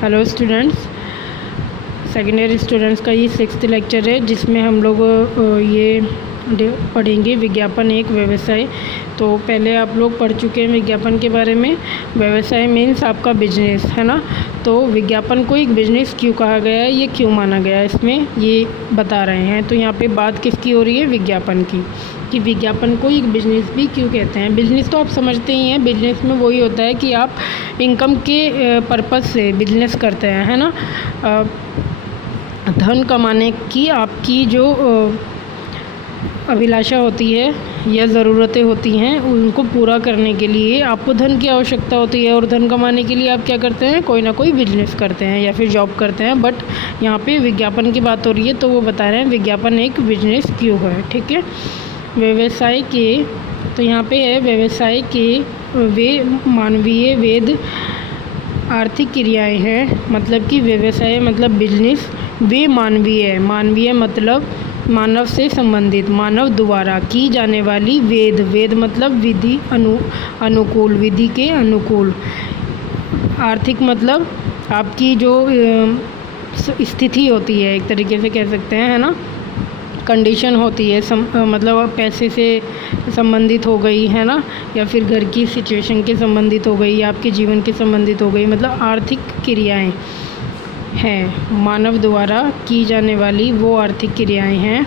Hello students, second year students का ये 6th lecture है जिसमें हम लोग ये पढ़ेंगे विज्ञापन एक व्यवसाय। तो पहले आप लोग पढ़ चुके हैं विज्ञापन के बारे में। व्यवसाय मीन्स आपका बिजनेस है ना। तो विज्ञापन को एक बिजनेस क्यों कहा गया है, ये क्यों माना गया है, इसमें ये बता रहे हैं। तो यहाँ पे बात किसकी हो रही है, विज्ञापन की, कि विज्ञापन को एक बिजनेस भी क्यों कहते हैं। बिजनेस तो आप समझते ही हैं, बिजनेस में वही होता है कि आप इनकम के पर्पज़ से बिजनेस करते हैं, है ना। धन कमाने की आपकी जो अभिलाषा होती है या ज़रूरतें होती हैं, उनको पूरा करने के लिए आपको धन की आवश्यकता होती है, और धन कमाने के लिए आप क्या करते हैं, कोई ना कोई बिजनेस करते हैं या फिर जॉब करते हैं। बट यहाँ पे विज्ञापन की बात हो रही है, तो वो बता रहे हैं विज्ञापन एक बिजनेस क्यों है। ठीक है, व्यवसाय के, तो यहाँ पे है व्यवसाय के वे मानवीय वेद आर्थिक क्रियाएं हैं। मतलब कि व्यवसाय मतलब बिजनेस, वे मानवीय है। मानवीय मतलब मानव से संबंधित, मानव द्वारा की जाने वाली वेद मतलब विधि अनुकूल, विधि के अनुकूल। आर्थिक मतलब आपकी जो स्थिति होती है, एक तरीके से कह सकते हैं, है ना, कंडीशन होती है, मतलब पैसे से संबंधित हो गई, है ना, या फिर घर की सिचुएशन के संबंधित हो गई, या आपके जीवन के संबंधित हो गई। मतलब आर्थिक क्रियाएं हैं, मानव द्वारा की जाने वाली वो आर्थिक क्रियाएं हैं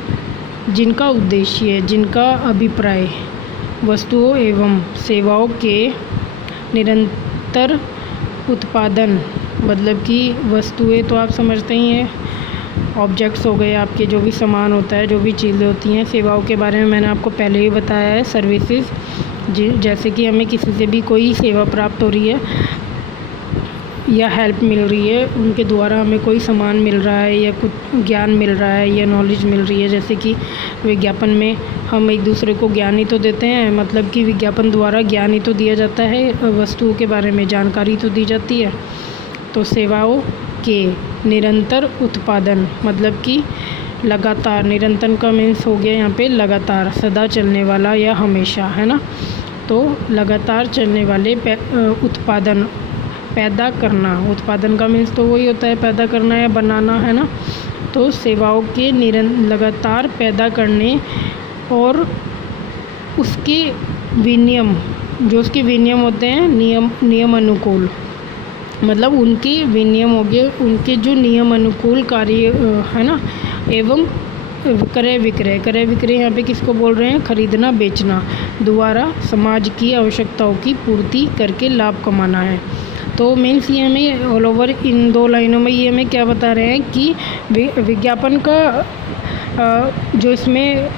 जिनका उद्देश्य, जिनका अभिप्राय वस्तुओं एवं सेवाओं के निरंतर उत्पादन, मतलब कि वस्तुएं तो आप समझते ही हैं, ऑब्जेक्ट्स हो गए आपके, जो भी सामान होता है, जो भी चीज़ें होती हैं। सेवाओं के बारे में मैंने आपको पहले ही बताया है, सर्विसेज, जैसे कि हमें किसी से भी कोई सेवा प्राप्त हो रही है या हेल्प मिल रही है, उनके द्वारा हमें कोई सामान मिल रहा है या कुछ ज्ञान मिल रहा है या नॉलेज मिल रही है। जैसे कि विज्ञापन में हम एक दूसरे को ज्ञान ही तो देते हैं, मतलब कि विज्ञापन द्वारा ज्ञान ही तो दिया जाता है, वस्तुओं के बारे में जानकारी तो दी जाती है। तो सेवाओं के निरंतर उत्पादन मतलब कि लगातार, निरंतर का मीन्स हो गया यहाँ पे लगातार, सदा चलने वाला या हमेशा, है ना। तो लगातार चलने वाले उत्पादन, पैदा करना, उत्पादन का मीन्स तो वही होता है पैदा करना या बनाना, है ना। तो सेवाओं के लगातार पैदा करने और उसके विनियम, जो उसके विनियम होते हैं, नियम अनुकूल, मतलब उनके विनियम हो गए, उनके जो नियम अनुकूल कार्य, है ना, एवं क्रय विक्रय यहाँ पे किसको बोल रहे हैं, खरीदना बेचना द्वारा समाज की आवश्यकताओं की पूर्ति करके लाभ कमाना है। तो मीन्स ये हमें ऑल ओवर इन 2 लाइनों में ये हमें क्या बता रहे हैं कि विज्ञापन का जो इसमें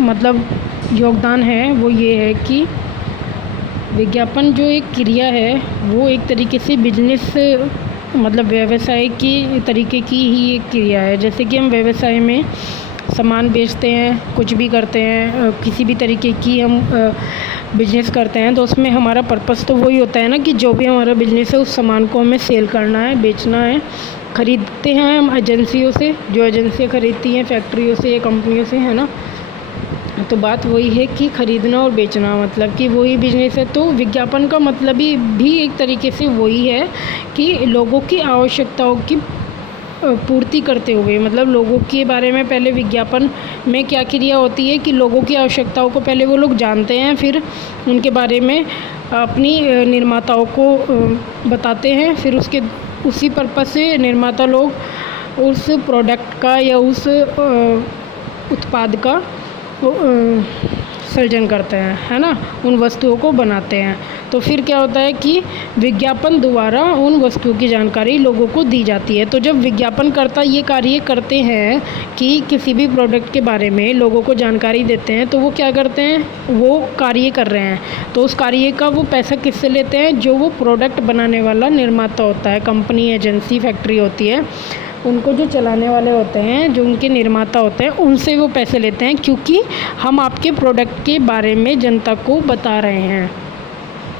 मतलब योगदान है वो ये है कि विज्ञापन जो एक क्रिया है वो एक तरीके से बिजनेस, मतलब व्यवसाय की तरीके की ही एक क्रिया है। जैसे कि हम व्यवसाय में सामान बेचते हैं, कुछ भी करते हैं, किसी भी तरीके की हम बिजनेस करते हैं, तो उसमें हमारा पर्पस तो वही होता है ना कि जो भी हमारा बिजनेस है उस सामान को हमें सेल करना है, बेचना है। ख़रीदते हैं हम एजेंसियों से, जो एजेंसियाँ ख़रीदती हैं फैक्ट्रियों से या कंपनियों से, है ना। तो बात वही है कि ख़रीदना और बेचना मतलब कि वही बिजनेस है। तो विज्ञापन का मतलब भी एक तरीके से वही है कि लोगों की आवश्यकताओं की पूर्ति करते हुए, मतलब लोगों के बारे में पहले विज्ञापन में क्या क्रिया होती है कि लोगों की आवश्यकताओं को पहले वो लोग जानते हैं, फिर उनके बारे में अपनी निर्माताओं को बताते हैं, फिर उसी पर्पज़ से निर्माता लोग उस प्रोडक्ट का या उस उत्पाद का सर्जन करते हैं, है ना, उन वस्तुओं को बनाते हैं। तो फिर क्या होता है कि विज्ञापन द्वारा उन वस्तुओं की जानकारी लोगों को दी जाती है। तो जब विज्ञापनकर्ता ये कार्य करते हैं कि किसी भी प्रोडक्ट के बारे में लोगों को जानकारी देते हैं, तो वो क्या करते हैं, वो कार्य कर रहे हैं। तो उस कार्य का वो पैसा किससे लेते हैं, जो वो प्रोडक्ट बनाने वाला निर्माता होता है, कंपनी, एजेंसी, फैक्ट्री होती है, उनको जो चलाने वाले होते हैं, जो उनके निर्माता होते हैं, उनसे वो पैसे लेते हैं, क्योंकि हम आपके प्रोडक्ट के बारे में जनता को बता रहे हैं।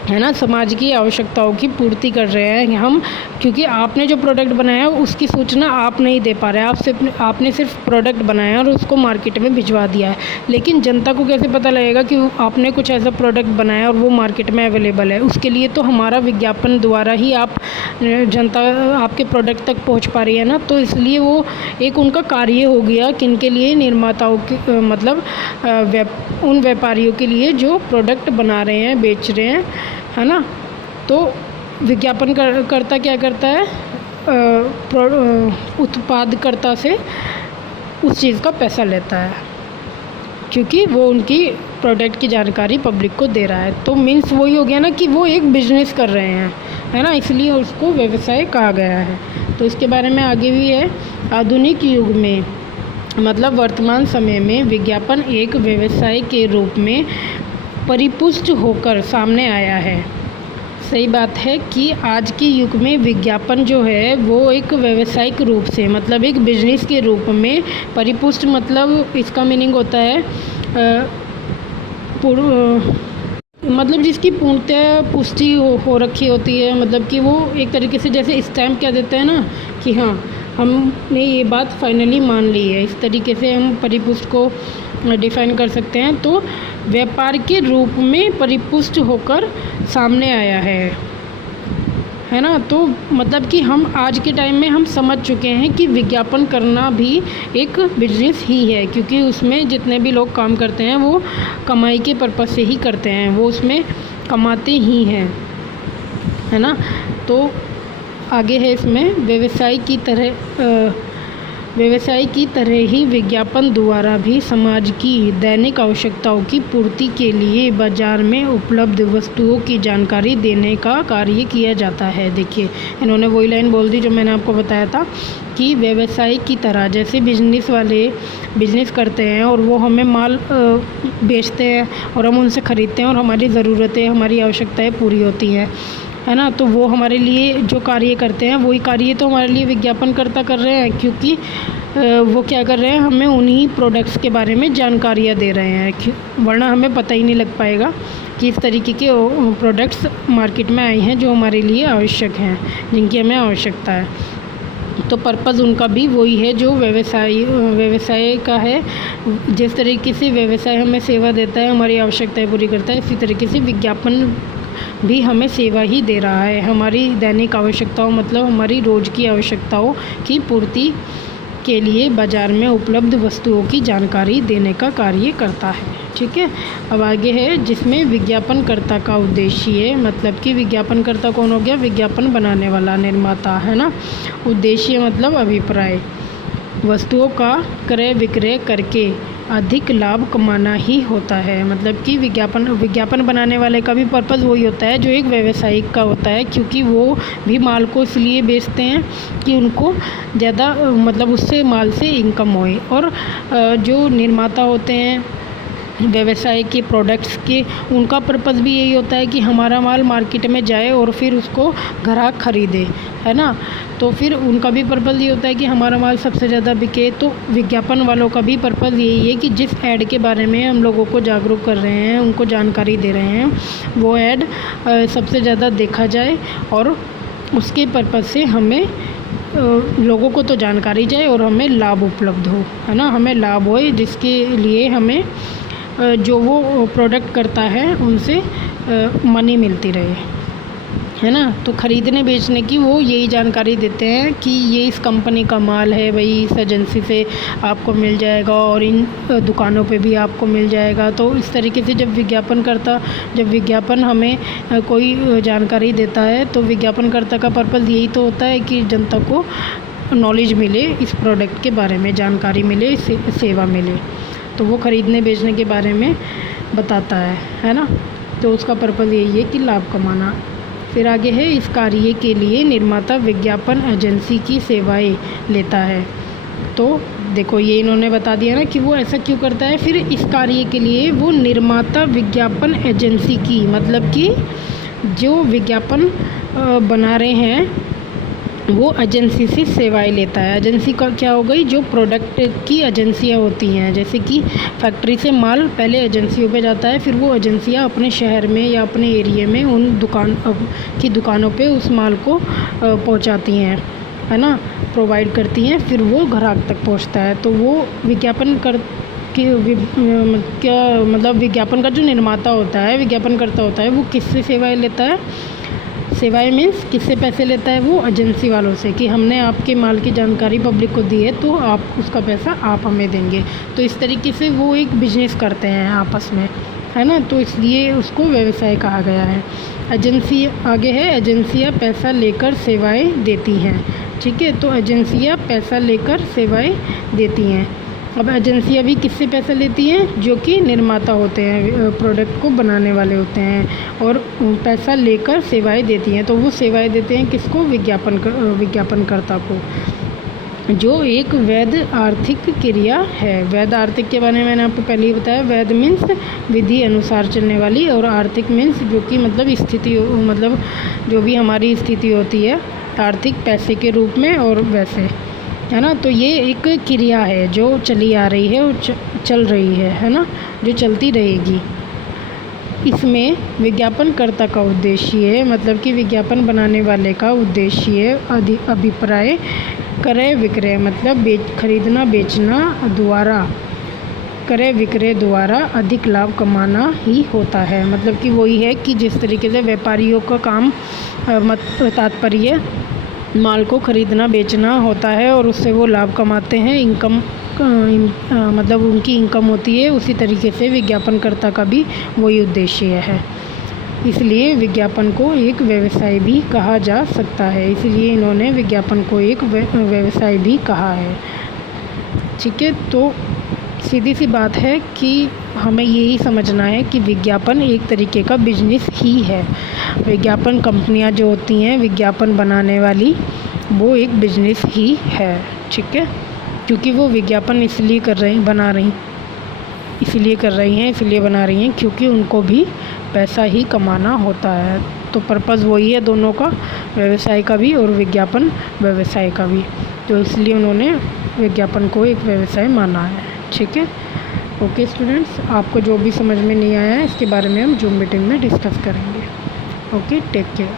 है ना, समाज की आवश्यकताओं की पूर्ति कर रहे हैं हम, क्योंकि आपने जो प्रोडक्ट बनाया है उसकी सूचना आप नहीं दे पा रहे हैं, आपने सिर्फ प्रोडक्ट बनाया और उसको मार्केट में भिजवा दिया है। लेकिन जनता को कैसे पता लगेगा कि आपने कुछ ऐसा प्रोडक्ट बनाया और वो मार्केट में अवेलेबल है? उसके लिए तो हमारा विज्ञापन द्वारा ही जनता आपके प्रोडक्ट तक पहुँच पा रही है ना। तो इसलिए वो एक उनका कार्य हो गया, किनके लिए? निर्माताओं के, मतलब उन व्यापारियों के लिए जो प्रोडक्ट बना रहे हैं, बेच रहे हैं, है ना। तो विज्ञापन करता क्या करता है? उत्पादकर्ता से उस चीज़ का पैसा लेता है, क्योंकि वो उनकी प्रोडक्ट की जानकारी पब्लिक को दे रहा है। तो मीन्स वही हो गया ना कि वो एक बिजनेस कर रहे हैं, है ना, इसलिए उसको व्यवसाय कहा गया है। तो इसके बारे में आगे भी है। आधुनिक युग में, मतलब वर्तमान समय में, विज्ञापन एक व्यवसाय के रूप में परिपुष्ट होकर सामने आया है। सही बात है कि आज के युग में विज्ञापन जो है वो एक व्यावसायिक रूप से, मतलब एक बिजनेस के रूप में परिपुष्ट, मतलब इसका मीनिंग होता है मतलब जिसकी पूर्णतः पुष्टि हो रखी होती है। मतलब कि वो एक तरीके से जैसे स्टैम्प क्या देते हैं ना कि हाँ, हमने ये बात फाइनली मान ली है। इस तरीके से हम परिपुष्ट को डिफ़ाइन कर सकते हैं। तो व्यापार के रूप में परिपुष्ट होकर सामने आया है ना। तो मतलब कि हम आज के टाइम में हम समझ चुके हैं कि विज्ञापन करना भी एक बिजनेस ही है, क्योंकि उसमें जितने भी लोग काम करते हैं वो कमाई के पर्पज़ से ही करते हैं, वो उसमें कमाते ही हैं, है ना। तो आगे है इसमें, व्यवसाय की तरह ही विज्ञापन द्वारा भी समाज की दैनिक आवश्यकताओं की पूर्ति के लिए बाजार में उपलब्ध वस्तुओं की जानकारी देने का कार्य किया जाता है। देखिए, इन्होंने वही लाइन बोल दी जो मैंने आपको बताया था कि व्यवसाय की तरह, जैसे बिजनेस वाले बिजनेस करते हैं और वो हमें माल बेचते हैं और हम उनसे ख़रीदते हैं और हमारी ज़रूरतें, हमारी आवश्यकताएँ पूरी होती हैं, है ना। तो वो हमारे लिए जो कार्य करते हैं वही कार्य तो हमारे लिए विज्ञापनकर्ता कर रहे हैं, क्योंकि वो क्या कर रहे हैं, हमें उन्हीं प्रोडक्ट्स के बारे में जानकारियाँ दे रहे हैं, वरना हमें पता ही नहीं लग पाएगा कि इस तरीके के प्रोडक्ट्स मार्केट में आए हैं जो हमारे लिए आवश्यक हैं, जिनकी हमें आवश्यकता है। तो पर्पज़ उनका भी वही है जो व्यवसाय का है। जिस तरीके से व्यवसाय हमें सेवा देता है, हमारी आवश्यकताएँ पूरी करता है, इसी तरीके से विज्ञापन भी हमें सेवा ही दे रहा है, हमारी दैनिक आवश्यकताओं, मतलब हमारी रोज़ की आवश्यकताओं की पूर्ति के लिए बाज़ार में उपलब्ध वस्तुओं की जानकारी देने का कार्य करता है। ठीक है, अब आगे है जिसमें विज्ञापनकर्ता का उद्देश्य, मतलब कि विज्ञापनकर्ता कौन हो गया? विज्ञापन बनाने वाला, निर्माता, है ना। उद्देश्य मतलब अभिप्राय, वस्तुओं का क्रय विक्रय करके अधिक लाभ कमाना ही होता है। मतलब कि विज्ञापन बनाने वाले का भी पर्पज़ वही होता है जो एक व्यावसायिक का होता है, क्योंकि वो भी माल को इसलिए बेचते हैं कि उनको ज़्यादा, मतलब उससे माल से इनकम होए। और जो निर्माता होते हैं व्यवसाय के प्रोडक्ट्स के, उनका पर्पज़ भी यही होता है कि हमारा माल मार्केट में जाए और फिर उसको ग्राहक ख़रीदे, है ना। तो फिर उनका भी पर्पज़ ये होता है कि हमारा माल सबसे ज़्यादा बिके। तो विज्ञापन वालों का भी पर्पज़ यही है कि जिस ऐड के बारे में हम लोगों को जागरूक कर रहे हैं, उनको जानकारी दे रहे हैं, वो ऐड सबसे ज़्यादा देखा जाए और उसके पर्पज़ से हमें लोगों को तो जानकारी जाए और हमें लाभ उपलब्ध हो, है ना, हमें लाभ होए, जिसके लिए हमें जो वो प्रोडक्ट करता है उनसे मनी मिलती रहे, है ना। तो ख़रीदने बेचने की वो यही जानकारी देते हैं कि ये इस कंपनी का माल है भाई, इस एजेंसी से आपको मिल जाएगा और इन दुकानों पे भी आपको मिल जाएगा। तो इस तरीके से जब विज्ञापन हमें कोई जानकारी देता है तो विज्ञापनकर्ता का पर्पज़ यही तो होता है कि जनता को नॉलेज मिले, इस प्रोडक्ट के बारे में जानकारी मिले, सेवा मिले। तो वो ख़रीदने बेचने के बारे में बताता है ना। तो उसका पर्पज़ यही है कि लाभ कमाना। फिर आगे है, इस कार्य के लिए निर्माता विज्ञापन एजेंसी की सेवाएं लेता है। तो देखो, ये इन्होंने बता दिया ना कि वो ऐसा क्यों करता है। फिर इस कार्य के लिए वो निर्माता विज्ञापन एजेंसी की, मतलब कि जो विज्ञापन बना रहे हैं वो एजेंसी से सेवाएं लेता है। एजेंसी का क्या हो गई, जो प्रोडक्ट की एजेंसियां होती हैं, जैसे कि फैक्ट्री से माल पहले एजेंसियों पे जाता है, फिर वो एजेंसियां अपने शहर में या अपने एरिया में उन दुकानों पे उस माल को पहुंचाती हैं, है ना, प्रोवाइड करती हैं, फिर वो ग्राहक तक पहुंचता है। तो वो विज्ञापन क्या मतलब विज्ञापन का जो निर्माता होता है, विज्ञापनकर्ता होता है, वो किससे सेवाएं लेता है। सेवाएं मीन्स किससे पैसे लेता है, वो एजेंसी वालों से, कि हमने आपके माल की जानकारी पब्लिक को दी है तो आप उसका पैसा आप हमें देंगे। तो इस तरीके से वो एक बिजनेस करते हैं आपस में, है ना, तो इसलिए उसको व्यवसाय कहा गया है। एजेंसी आगे है, एजेंसियां पैसा लेकर सेवाएं देती हैं। ठीक है, तो एजेंसियां पैसा लेकर सेवाएं देती हैं। अब एजेंसियां भी किससे पैसा लेती हैं, जो कि निर्माता होते हैं, प्रोडक्ट को बनाने वाले होते हैं, और पैसा लेकर सेवाएं देती हैं। तो वो सेवाएं देते हैं किसको, विज्ञापनकर्ता को, जो एक वैध आर्थिक क्रिया है। वैध आर्थिक के बारे में मैंने आपको पहले ही बताया। वैध मीन्स विधि अनुसार चलने वाली, और आर्थिक मीन्स जो कि मतलब स्थिति, मतलब जो भी हमारी स्थिति होती है आर्थिक, पैसे के रूप में और वैसे, है ना। तो ये एक क्रिया है जो चली आ रही है और चल रही है ना, जो चलती रहेगी। इसमें विज्ञापनकर्ता का उद्देश्य, मतलब कि विज्ञापन बनाने वाले का उद्देश्य अभिप्राय क्रय विक्रय, मतलब खरीदना बेचना द्वारा, क्रय विक्रय द्वारा अधिक लाभ कमाना ही होता है। मतलब कि वही है कि जिस तरीके से व्यापारियों का काम तात्पर्य माल को खरीदना बेचना होता है और उससे वो लाभ कमाते हैं, मतलब उनकी इनकम होती है, उसी तरीके से विज्ञापनकर्ता का भी वही उद्देश्य है। इसलिए विज्ञापन को एक व्यवसाय भी कहा जा सकता है। इसलिए इन्होंने विज्ञापन को एक व्यवसाय भी कहा है। ठीक है, तो सीधी सी बात है कि हमें यही समझना है कि विज्ञापन एक तरीके का बिजनेस ही है। विज्ञापन कंपनियां जो होती हैं विज्ञापन बनाने वाली, वो एक बिजनेस ही है। ठीक है, क्योंकि वो विज्ञापन इसलिए बना रही हैं क्योंकि उनको भी पैसा ही कमाना होता है। तो पर्पज़ वही है दोनों का, व्यवसाय का भी और विज्ञापन व्यवसाय का भी। तो इसलिए उन्होंने विज्ञापन को एक व्यवसाय माना है। ठीक है, ओके स्टूडेंट्स, आपको जो भी समझ में नहीं आया है इसके बारे में हम जूम मीटिंग में डिस्कस करेंगे। Okay, take care.